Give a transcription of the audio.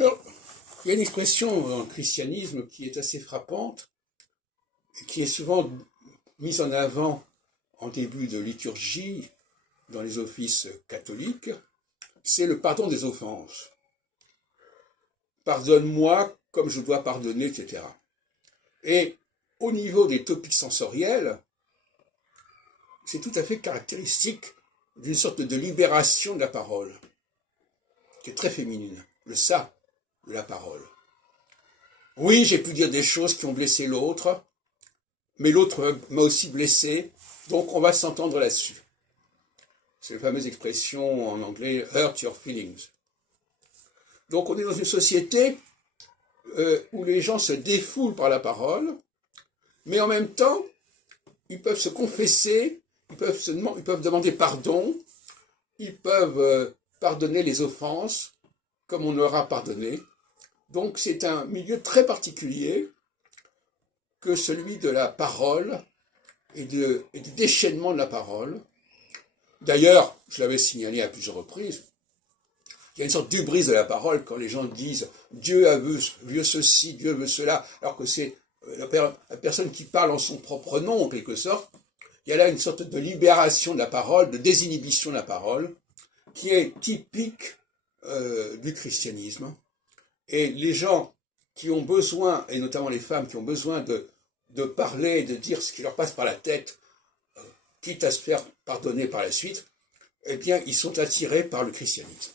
Alors, il y a une expression dans le christianisme qui est assez frappante, et qui est souvent mise en avant en début de liturgie dans les offices catholiques, c'est le pardon des offenses. Pardonne-moi comme je dois pardonner, etc. Et au niveau des topiques sensoriels, c'est tout à fait caractéristique d'une sorte de libération de la parole, qui est très féminine, le ça de la parole. Oui, j'ai pu dire des choses qui ont blessé l'autre, mais l'autre m'a aussi blessé, donc on va s'entendre là-dessus. C'est la fameuse expression en anglais « hurt your feelings ». Donc on est dans une société où les gens se défoulent par la parole, mais en même temps, ils peuvent se confesser, ils peuvent demander pardon, ils peuvent pardonner les offenses, comme on leur a pardonné. Donc c'est un milieu très particulier que celui de la parole et du déchaînement de la parole. D'ailleurs, je l'avais signalé à plusieurs reprises, il y a une sorte d'hubris de la parole quand les gens disent « Dieu a vu ceci, Dieu veut cela », alors que c'est la personne qui parle en son propre nom, en quelque sorte. Il y a là une sorte de libération de la parole, de désinhibition de la parole, qui est typique du christianisme. Et les gens qui ont besoin, et notamment les femmes qui ont besoin de parler, de dire ce qui leur passe par la tête, quitte à se faire pardonner par la suite, eh bien, ils sont attirés par le christianisme.